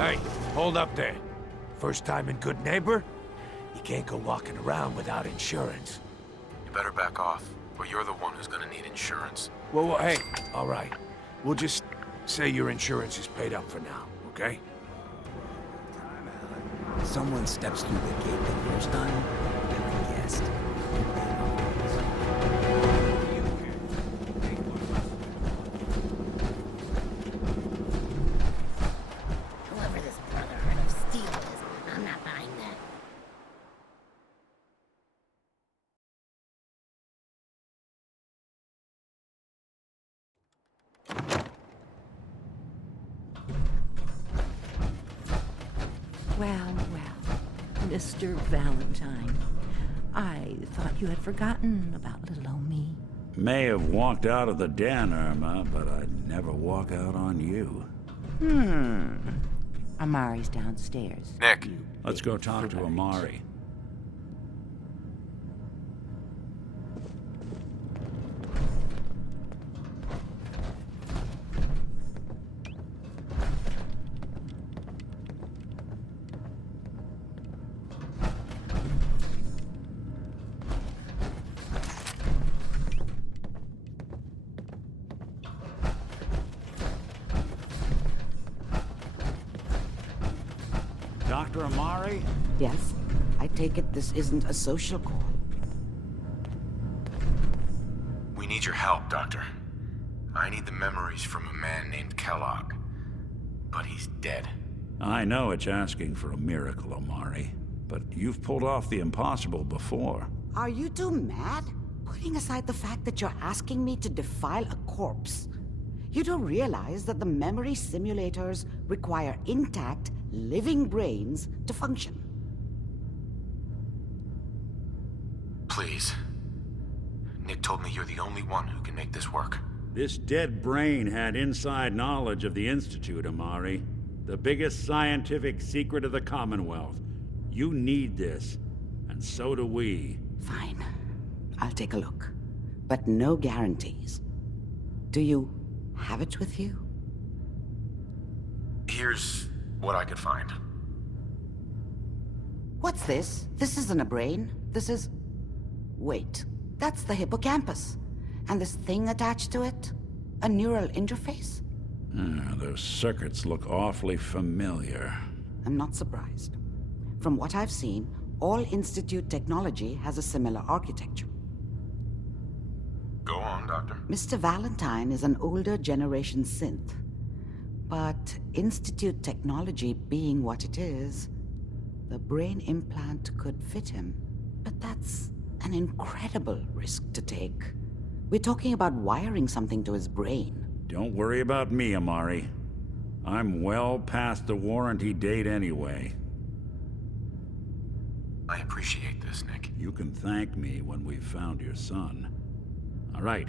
Hey, hold up there. First time in Good Neighbor? You can't go walking around without insurance. You better back off, or you're the one who's gonna need insurance. Well, hey, all right. We'll just say your insurance is paid up for now, okay? Someone steps through the gate the first time, every guest. Whoever this Brotherhood of Steel is, I'm not buying that. Well, Mr. Valentine. I thought you had forgotten about little old me. May have walked out of the den, Irma, but I'd never walk out on you. Amari's downstairs. Nick, Let's go talk to Amari. Dr. Amari? Yes? I take it this isn't a social call. we need your help, Doctor. I need the memories from a man named Kellogg. But he's dead. I know it's asking for a miracle, Amari, but you've pulled off the impossible before. Are you two mad? Putting aside the fact that you're asking me to defile a corpse, you do realize that the memory simulators require intact, living brains to function. Please. Nick told me you're the only one who can make this work. This dead brain had inside knowledge of the Institute, Amari. The biggest scientific secret of the Commonwealth. You need this, and so do we. Fine. I'll take a look. But no guarantees. Do you have it with you? Here's what I could find. What's this? This isn't a brain. This is... Wait. That's the hippocampus. And this thing attached to it? A neural interface? Those circuits look awfully familiar. I'm not surprised. From what I've seen, all Institute technology has a similar architecture. Go on, Doctor. Mr. Valentine is an older generation synth. But Institute technology being what it is, the brain implant could fit him. But that's an incredible risk to take. We're talking about wiring something to his brain. Don't worry about me, Amari. I'm well past the warranty date anyway. I appreciate this, Nick. You can thank me when we've found your son. All right,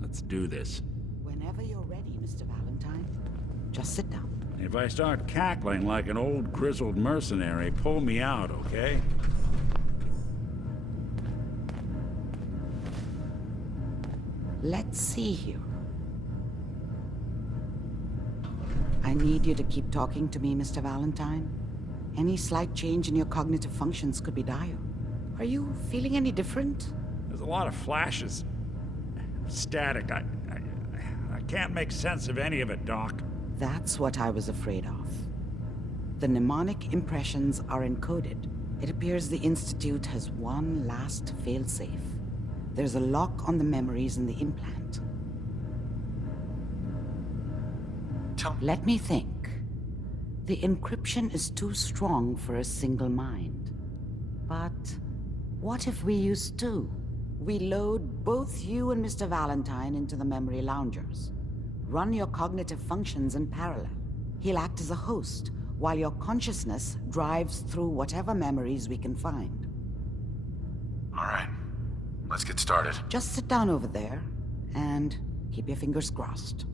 let's do this. Whenever you're ready, Mr. Valentine. Just sit down. If I start cackling like an old grizzled mercenary, pull me out, okay? Let's see here. I need you to keep talking to me, Mr. Valentine. Any slight change in your cognitive functions could be dire. Are you feeling any different? There's a lot of flashes. Static. I can't make sense of any of it, Doc. That's what I was afraid of. The mnemonic impressions are encoded. It appears the Institute has one last failsafe. There's a lock on the memories in the implant. Let me think. The encryption is too strong for a single mind. But what if we use two? We load both you and Mr. Valentine into the memory loungers. Run your cognitive functions in parallel. He'll act as a host, while your consciousness drives through whatever memories we can find. All right. Let's get started. Just sit down over there, and keep your fingers crossed.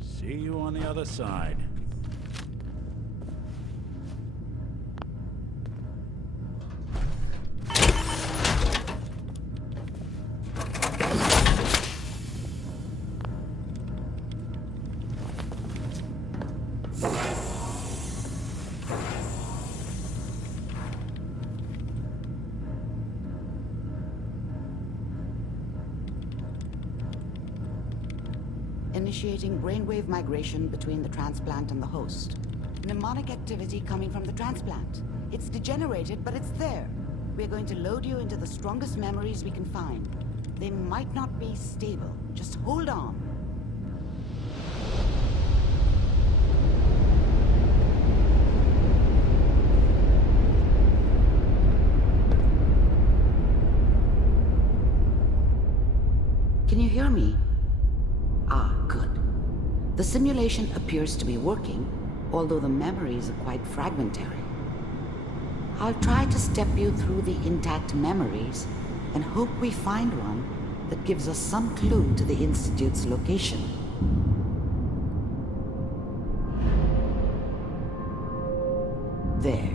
See you on the other side. initiating brainwave migration between the transplant and the host. Mnemonic activity coming from the transplant. It's degenerated, but it's there. We're going to load you into the strongest memories we can find. They might not be stable. Just hold on. Can you hear me? Ah, good. The simulation appears to be working, although the memories are quite fragmentary. I'll try to step you through the intact memories and hope we find one that gives us some clue to the Institute's location. There.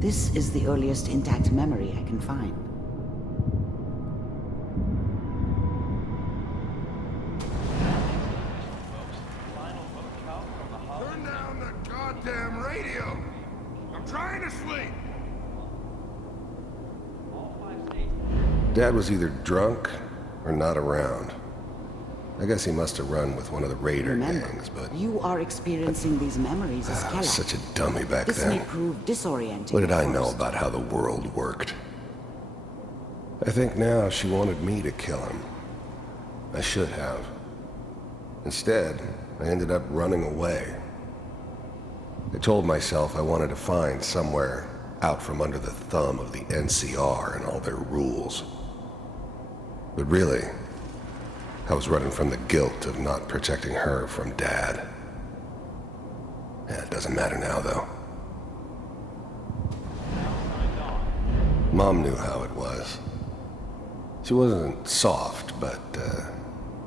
This is the earliest intact memory I can find. Turn down the goddamn radio! I'm trying to sleep! Dad was either drunk or not around. I guess he must have run with one of the raider Remember, gangs, but you are experiencing these memories as I Kellogg. was such a dummy back This may then. prove disorienting. What did at I know first. about how the world worked? I think now she wanted me to kill him. I should have. Instead, I ended up running away. I told myself I wanted to find somewhere out from under the thumb of the NCR and all their rules. But really, I was running from the guilt of not protecting her from Dad. Yeah, it doesn't matter now, though. Mom knew how it was. She wasn't soft, but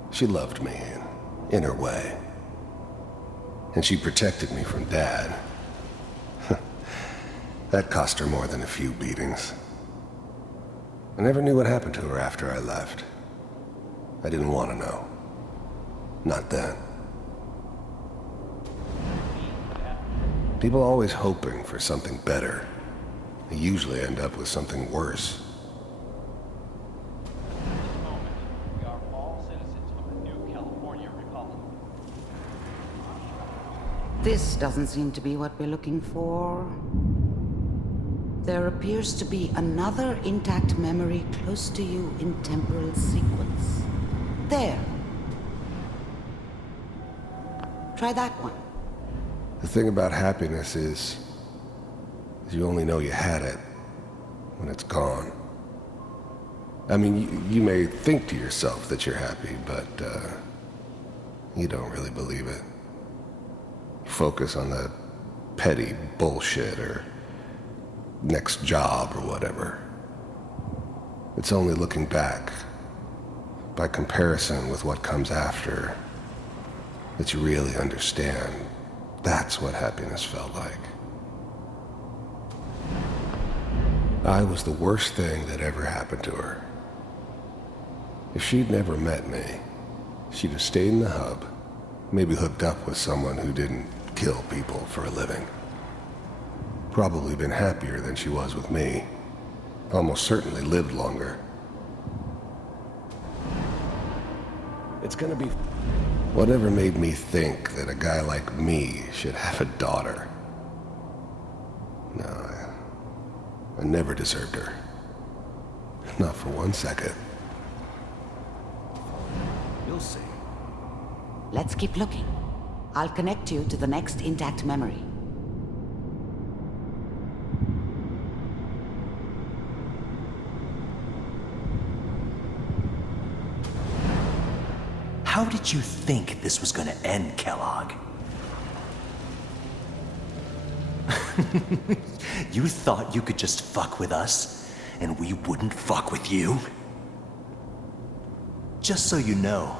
she loved me in her way. And she protected me from Dad. That cost her more than a few beatings. I never knew what happened to her after I left. I didn't want to know. Not then. People are always hoping for something better. They usually end up with something worse. We are all citizens of the new California Republic. This doesn't seem to be what we're looking for. There appears to be another intact memory close to you in temporal sequence. There. Try that one. The thing about happiness is you only know you had it when it's gone. I mean, you may think to yourself that you're happy, but you don't really believe it. You focus on that petty bullshit or next job or whatever. It's only looking back, by comparison with what comes after, that you really understand. That's what happiness felt like. I was the worst thing that ever happened to her. If she'd never met me, she'd have stayed in the hub, maybe hooked up with someone who didn't kill people for a living. Probably been happier than she was with me. Almost certainly lived longer. It's gonna be... Whatever made me think that a guy like me should have a daughter? No, I never deserved her. Not for 1 second. You'll see. Let's keep looking. I'll connect you to the next intact memory. How did you think this was gonna end, Kellogg? You thought you could just fuck with us, and we wouldn't fuck with you? Just so you know,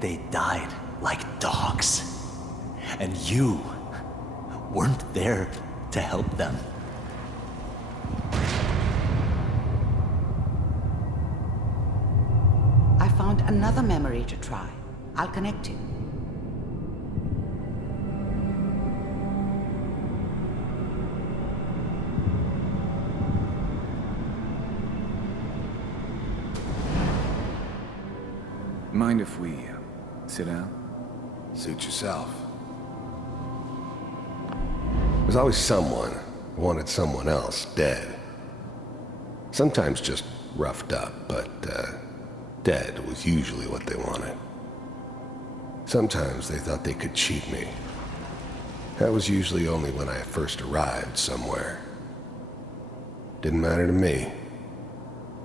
they died like dogs. And you weren't there to help them. I found another memory to try. I'll connect you. Mind if we sit down? Suit yourself. There's always someone who wanted someone else dead. Sometimes just roughed up, but dead was usually what they wanted. Sometimes they thought they could cheat me. That was usually only when I first arrived somewhere. Didn't matter to me.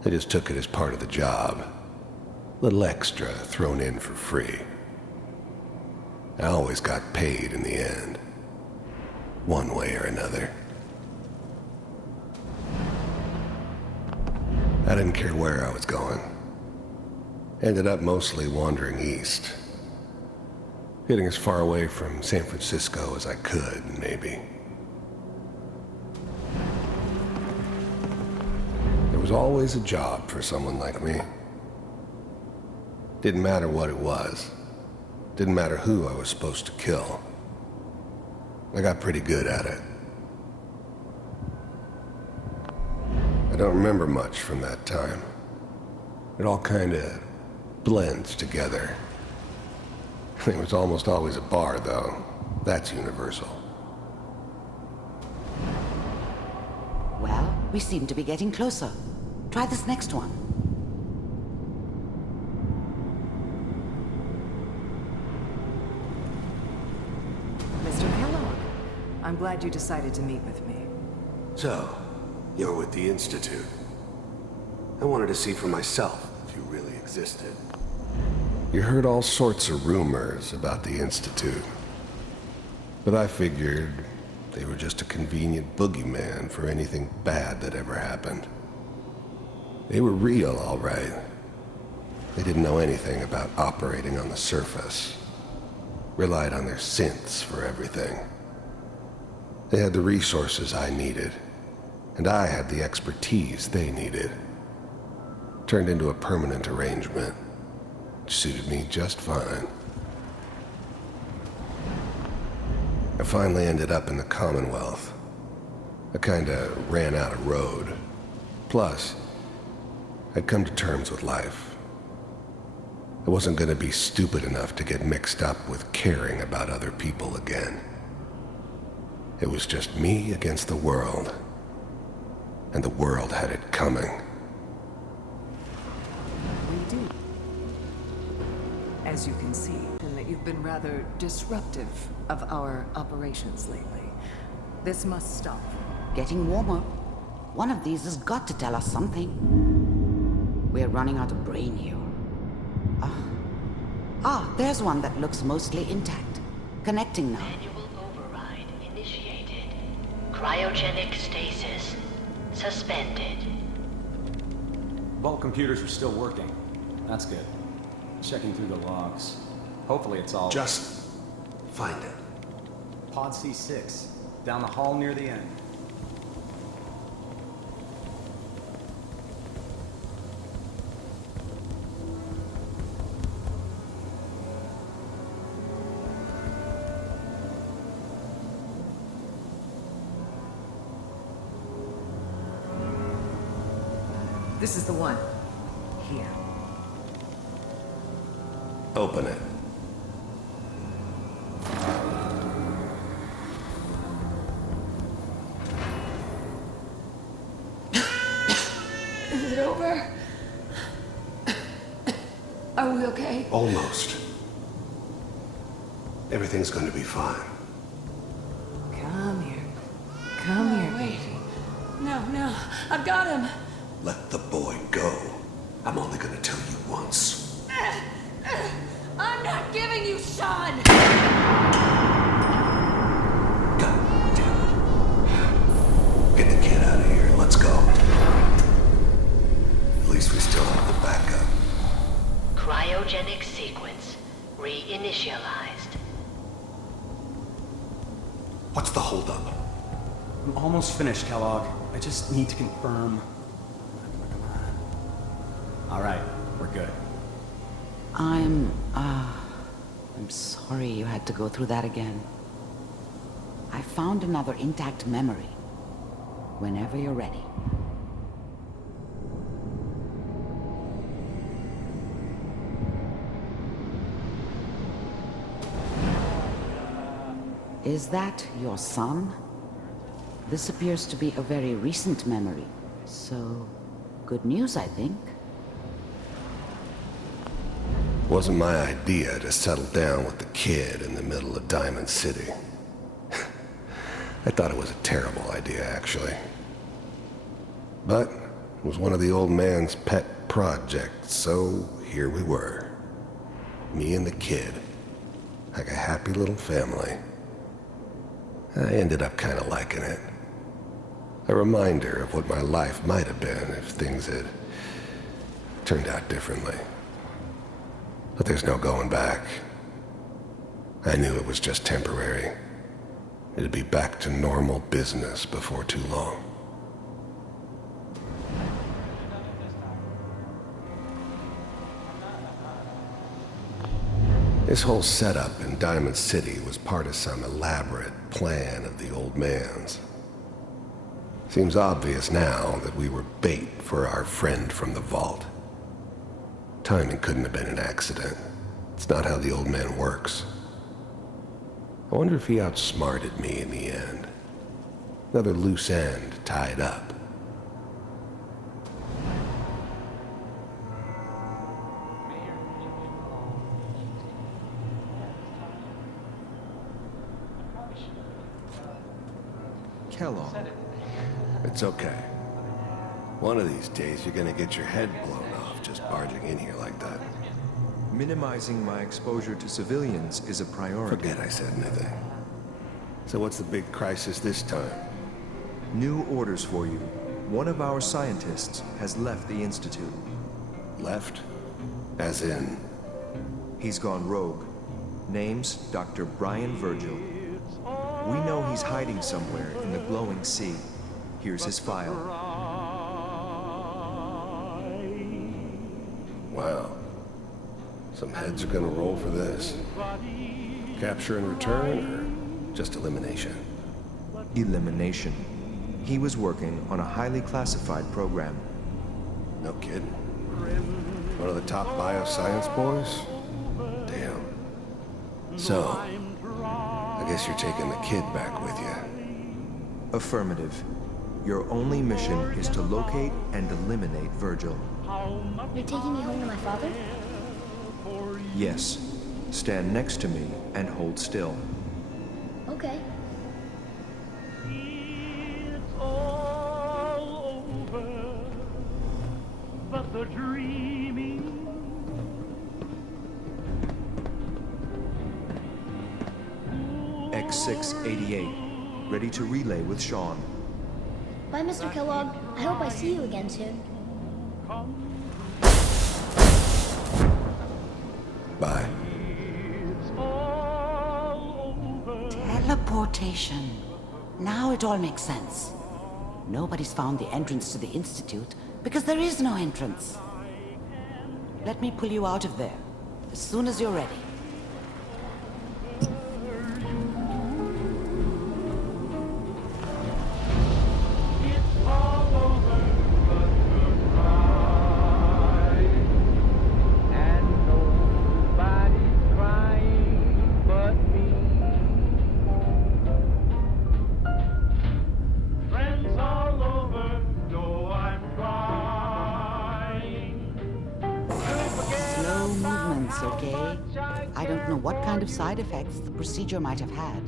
They just took it as part of the job. Little extra thrown in for free. I always got paid in the end. One way or another. I didn't care where I was going. Ended up mostly wandering east. Getting as far away from San Francisco as I could, maybe. There was always a job for someone like me. Didn't matter what it was. Didn't matter who I was supposed to kill. I got pretty good at it. I don't remember much from that time. It all kinda blends together. There was almost always a bar, though. That's universal. Well, we seem to be getting closer. Try this next one. Mr. Kellogg, I'm glad you decided to meet with me. So, you're with the Institute. I wanted to see for myself if you really existed. You heard all sorts of rumors about the Institute. But I figured they were just a convenient boogeyman for anything bad that ever happened. They were real, all right. They didn't know anything about operating on the surface. Relied on their synths for everything. They had the resources I needed, and I had the expertise they needed. Turned into a permanent arrangement. Suited me just fine. I finally ended up in the Commonwealth. I kinda ran out of road. Plus, I'd come to terms with life. I wasn't gonna be stupid enough to get mixed up with caring about other people again. It was just me against the world. And the world had it coming. We do. As you can see, and that you've been rather disruptive of our operations lately. This must stop. Getting warmer. One of these has got to tell us something. We're running out of brain here. There's one that looks mostly intact. Connecting now. Manual override initiated. Cryogenic stasis suspended. Vault computers are still working. That's good. Checking through the logs. Hopefully it's all... Just find it. Pod C6. Down the hall near the end. This is the one. Here. Open it. Is it over? Are we okay? Almost. Everything's going to be fine. Come here. Come here, Wait. baby. No, I've got him. Let the boy go. I'm only going to tell you once. I'm not giving you Sean! God damn it. Get the kid out of here. Let's go. At least we still have the backup. Cryogenic sequence reinitialized. What's the holdup? I'm almost finished, Kellogg. I just need to confirm. All right, we're good. I'm sorry you had to go through that again. I found another intact memory. Whenever you're ready. Is that your son? This appears to be a very recent memory, so good news, I think. Wasn't my idea to settle down with the kid in the middle of Diamond City. I thought it was a terrible idea, actually. But it was one of the old man's pet projects, so here we were. Me and the kid. Like a happy little family. I ended up kind of liking it. A reminder of what my life might have been if things had turned out differently. But there's no going back. I knew it was just temporary. It'd be back to normal business before too long. This whole setup in Diamond City was part of some elaborate plan of the old man's. Seems obvious now that we were bait for our friend from the vault. Timing couldn't have been an accident. It's not how the old man works. I wonder if he outsmarted me in the end. Another loose end tied up. Kellogg. It's okay. One of these days you're gonna get your head blown off just barging in here like that. Minimizing my exposure to civilians is a priority. Forget I said anything. So what's the big crisis this time? New orders for you. One of our scientists has left the Institute. Left? As in? He's gone rogue. Name's Dr. Brian Virgil. We know he's hiding somewhere in the glowing sea. Here's his file. Wow. Some heads are gonna roll for this. Capture and return, or just elimination? Elimination. He was working on a highly classified program. No kidding. One of the top bioscience boys? Damn. So, I guess you're taking the kid back with you. Affirmative. Your only mission is to locate and eliminate Virgil. You're taking me home to my father? Yes. Stand next to me and hold still. Okay. It's all over, but the dreaming. X688. Ready to relay with Sean. Bye, Mr. Kellogg. I hope I see you again soon. Bye. Teleportation. Now it all makes sense. Nobody's found the entrance to the Institute because there is no entrance. Let me pull you out of there as soon as you're ready. Side effects the procedure might have had.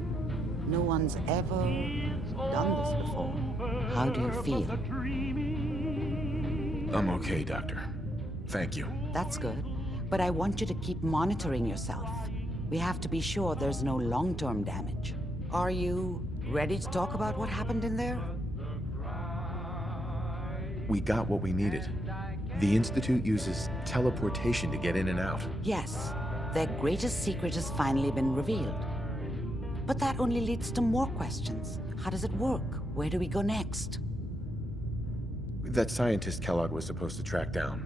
No one's ever done this before. How do you feel? I'm okay, Doctor. Thank you. That's good. But I want you to keep monitoring yourself. We have to be sure there's no long-term damage. Are you ready to talk about what happened in there? We got what we needed. The Institute uses teleportation to get in and out. Yes. Their greatest secret has finally been revealed. But that only leads to more questions. How does it work? Where do we go next? That scientist Kellogg was supposed to track down.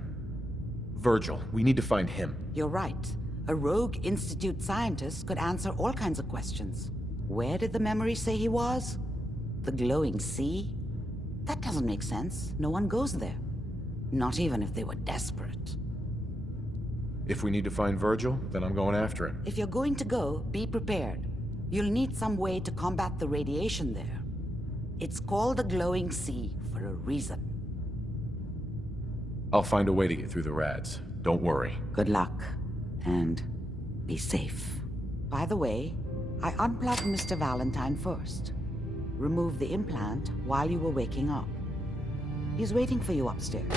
Virgil, we need to find him. You're right. A rogue Institute scientist could answer all kinds of questions. Where did the memory say he was? The glowing sea? That doesn't make sense. No one goes there. Not even if they were desperate. If we need to find Virgil, then I'm going after him. If you're going to go, be prepared. You'll need some way to combat the radiation there. It's called the Glowing Sea for a reason. I'll find a way to get through the rads. Don't worry. Good luck, and be safe. By the way, I unplugged Mr. Valentine first. Removed the implant while you were waking up. He's waiting for you upstairs.